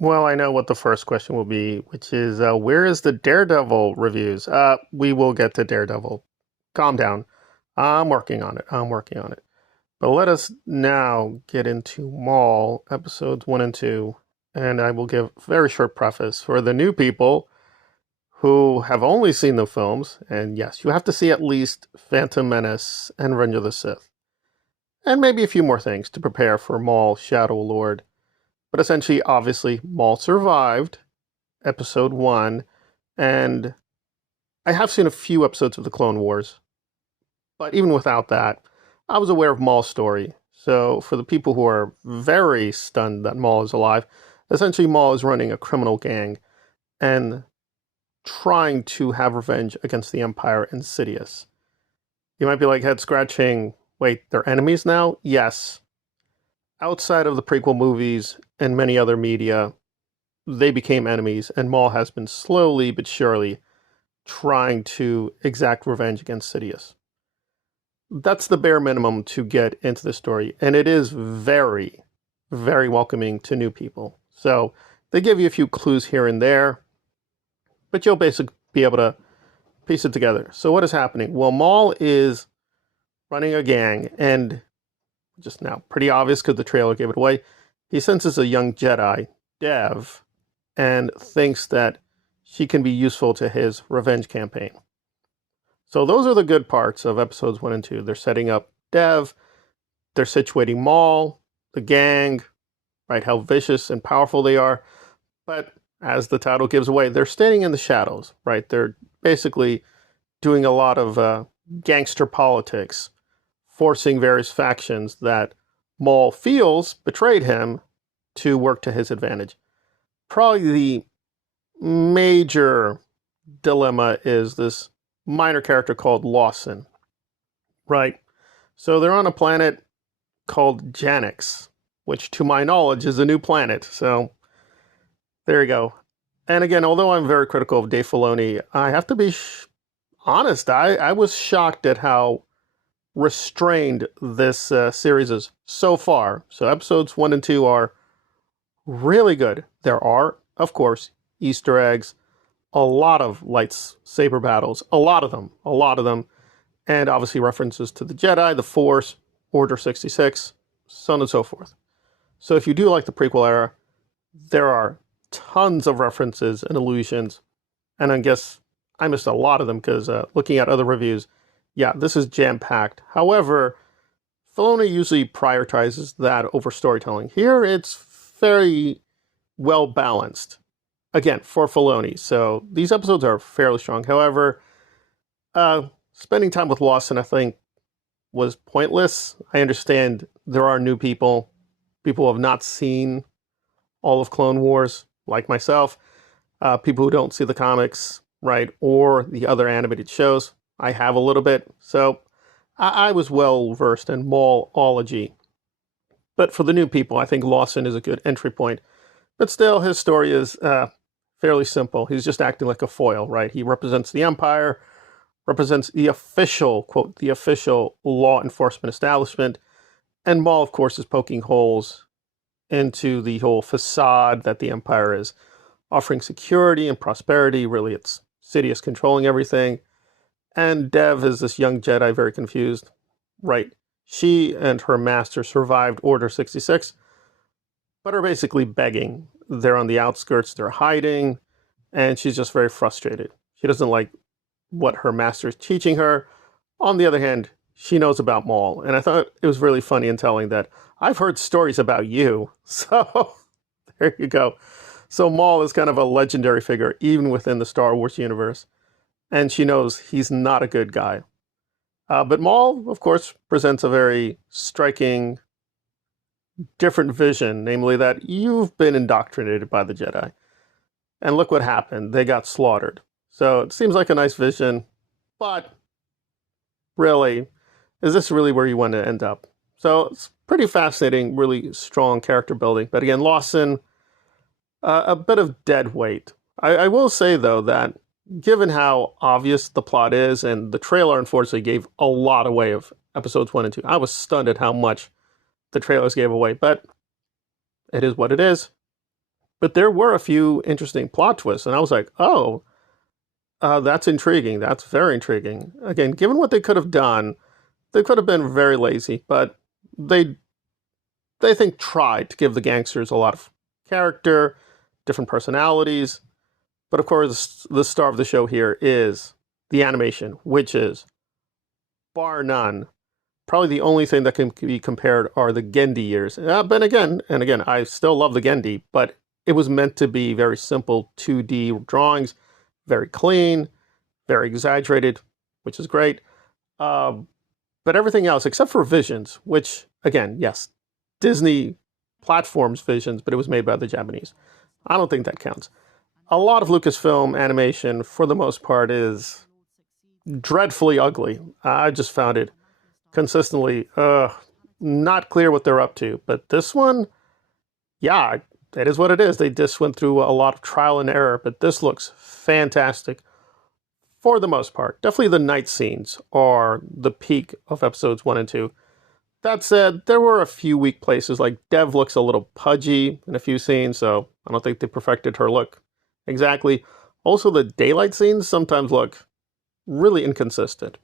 Well, I know what the first question will be, which is where is the Daredevil reviews? We will get to Daredevil. Calm down. I'm working on it. I'm working on it. But let us now get into Maul episodes 1 and 2, and I will give a very short preface for the new people who have only seen the films. And yes, you have to see at least Phantom Menace and Revenge of the Sith, and maybe a few more things to prepare for Maul Shadow Lord. But essentially, obviously, Maul survived episode 1, and I have seen a few episodes of the Clone Wars, but even without that, I was aware of Maul's story. So, for the people who are very stunned that Maul is alive, essentially, Maul is running a criminal gang and trying to have revenge against the Empire and Sidious. You might be like head scratching, wait, they're enemies now? Yes. Outside of the prequel movies and many other media, they became enemies, and Maul has been slowly but surely trying to exact revenge against Sidious. That's the bare minimum to get into the story, and it is very, very welcoming to new people. So they give you a few clues here and there, but you'll basically be able to piece it together. So what is happening? Well, Maul is running a gang, and just now pretty obvious because the trailer gave it away. He senses a young Jedi, Dev, and thinks that she can be useful to his revenge campaign. So those are the good parts of episodes 1 and 2. They're setting up Dev, they're situating Maul, the gang, right? How vicious and powerful they are. But as the title gives away, they're standing in the shadows, right? They're basically doing a lot of gangster politics, forcing various factions that Maul feels betrayed him to work to his advantage. Probably the major dilemma is this minor character called Lawson, right? So they're on a planet called Janix, which to my knowledge is a new planet. So there you go. And again, although I'm very critical of Dave Filoni, I have to be honest. I was shocked at how restrained this series is so far. So episodes 1 and 2 are really good. There are, of course, Easter eggs, a lot of lightsaber battles, a lot of them, and obviously references to the Jedi, the Force, Order 66, so on and so forth. So if you do like the prequel era, there are tons of references and allusions, and I guess I missed a lot of them because looking at other reviews, yeah, this is jam-packed. However, Filoni usually prioritizes that over storytelling. Here, it's very well balanced. Again, for Filoni. So these episodes are fairly strong. However, spending time with Lawson, I think, was pointless. I understand there are new people, people who have not seen all of Clone Wars, like myself, people who don't see the comics, right, or the other animated shows. I have a little bit, so I was well versed in Maulology. But for the new people, I think Lawson is a good entry point. But still, his story is fairly simple. He's just acting like a foil, right? He represents the Empire, represents the official, quote, the official law enforcement establishment. And Maul, of course, is poking holes into the whole facade that the Empire is offering security and prosperity. Really, it's Sidious controlling everything. And Dev is this young Jedi, very confused. Right. She and her master survived Order 66, but are basically begging. They're on the outskirts, they're hiding, and she's just very frustrated. She doesn't like what her master is teaching her. On the other hand, she knows about Maul, and I thought it was really funny and telling that I've heard stories about you. So there you go. So Maul is kind of a legendary figure, even within the Star Wars universe, and she knows he's not a good guy. But Maul, of course, presents a very striking, different vision, namely that you've been indoctrinated by the Jedi. And look what happened. They got slaughtered. So it seems like a nice vision, but really, is this really where you want to end up? So it's pretty fascinating, really strong character building. But again, Lawson, a bit of dead weight. I will say, though, that given how obvious the plot is, and the trailer unfortunately gave a lot away of episodes 1 and 2, I was stunned at how much the trailers gave away, but it is what it is. But there were a few interesting plot twists, and I was like, oh, that's intriguing. That's very intriguing. Again, given what they could have done, they could have been very lazy, but they they think tried to give the gangsters a lot of character, different personalities. But of course, the star of the show here is the animation, which is bar none. Probably the only thing that can be compared are the Gendy years. But again, and again, I still love the Gendy, but it was meant to be very simple 2D drawings, very clean, very exaggerated, which is great. Um, but everything else, except for Visions, which, again, yes, Disney platforms Visions, but it was made by the Japanese. I don't think that counts. A lot of Lucasfilm animation, for the most part, is dreadfully ugly. I just found it consistently not clear what they're up to. But this one, yeah, that is what it is. They just went through a lot of trial and error, but this looks fantastic for the most part. Definitely the night scenes are the peak of episodes 1 and 2. That said, there were a few weak places, like Dev looks a little pudgy in a few scenes, so I don't think they perfected her look exactly. Also, the daylight scenes sometimes look really inconsistent.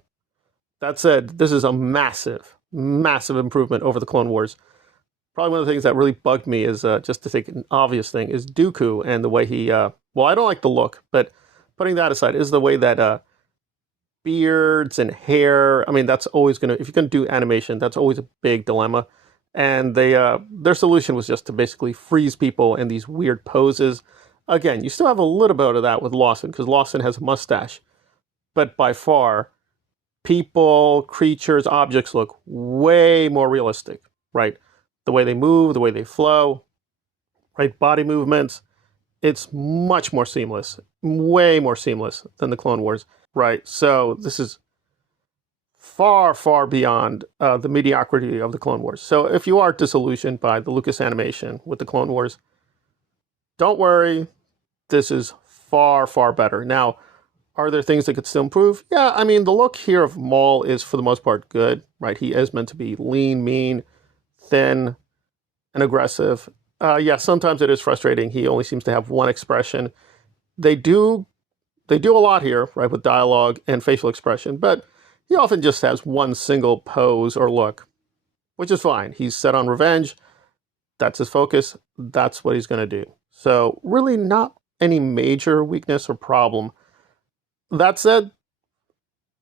That said, this is a massive, massive improvement over the Clone Wars. Probably one of the things that really bugged me is, just to take an obvious thing, is Dooku and the way he, well, I don't like the look, but putting that aside, is the way that beards and hair, I mean, that's always going to, if you're going to do animation, that's always a big dilemma. And their solution was just to basically freeze people in these weird poses. Again, you still have a little bit of that with Lawson, because Lawson has a mustache. But by far, people, creatures, objects look way more realistic, right? The way they move, the way they flow, right? Body movements, it's much more seamless, way more seamless than the Clone Wars, right? So this is far, far beyond the mediocrity of the Clone Wars. So if you are disillusioned by the Lucas animation with the Clone Wars, don't worry, this is far, far better. Now, are there things that could still improve? Yeah, I mean, the look here of Maul is, for the most part, good, right? He is meant to be lean, mean, thin, and aggressive. Yeah, sometimes it is frustrating. He only seems to have one expression. They do a lot here, right, with dialogue and facial expression, but he often just has one single pose or look, which is fine. He's set on revenge. That's his focus. That's what he's going to do. So really not any major weakness or problem. That said,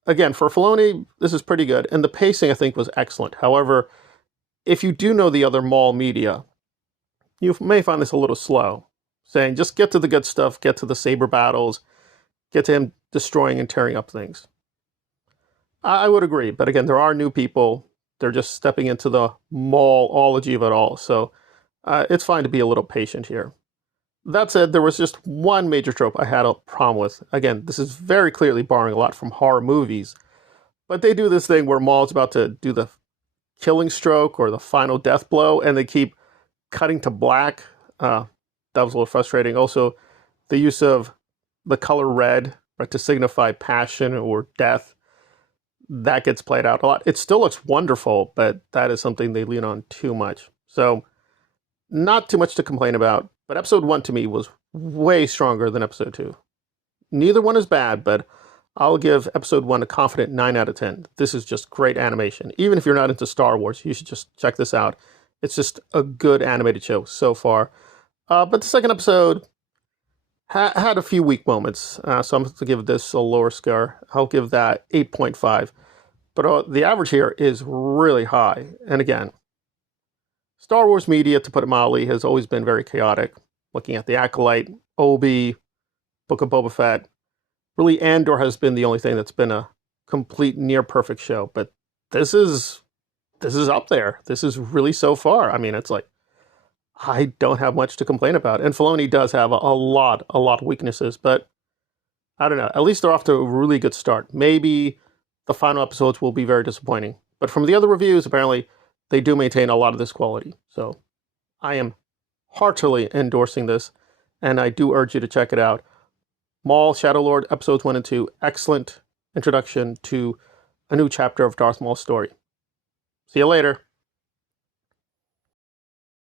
again, for Filoni, this is pretty good. And the pacing, I think, was excellent. However, if you do know the other Maul media, you may find this a little slow. Saying, just get to the good stuff, get to the saber battles, get to him destroying and tearing up things. I would agree. But again, there are new people. They're just stepping into the Maulology of it all. So it's fine to be a little patient here. That said, there was just one major trope I had a problem with. Again, this is very clearly borrowing a lot from horror movies. But they do this thing where Maul's about to do the killing stroke or the final death blow, and they keep cutting to black. That was a little frustrating. Also, the use of the color red, right, to signify passion or death, that gets played out a lot. It still looks wonderful, but that is something they lean on too much. So, not too much to complain about. But episode 1 to me was way stronger than episode 2. Neither one is bad, but I'll give episode 1 a confident 9 out of 10. This is just great animation. Even if you're not into Star Wars, you should just check this out. It's just a good animated show so far. But the second episode had a few weak moments, so I'm going to give this a lower score. I'll give that 8.5. But the average here is really high. And again, Star Wars media, to put it mildly, has always been very chaotic. Looking at The Acolyte, Obi, Book of Boba Fett. Really, Andor has been the only thing that's been a complete near-perfect show. But this is up there. This is really so far. I mean, it's like, I don't have much to complain about. And Filoni does have a lot of weaknesses. But I don't know. At least they're off to a really good start. Maybe the final episodes will be very disappointing. But from the other reviews, apparently, they do maintain a lot of this quality. So I am heartily endorsing this, and I do urge you to check it out. Maul, Shadow Lord, episodes 1 and 2, excellent introduction to a new chapter of Darth Maul's story. See you later.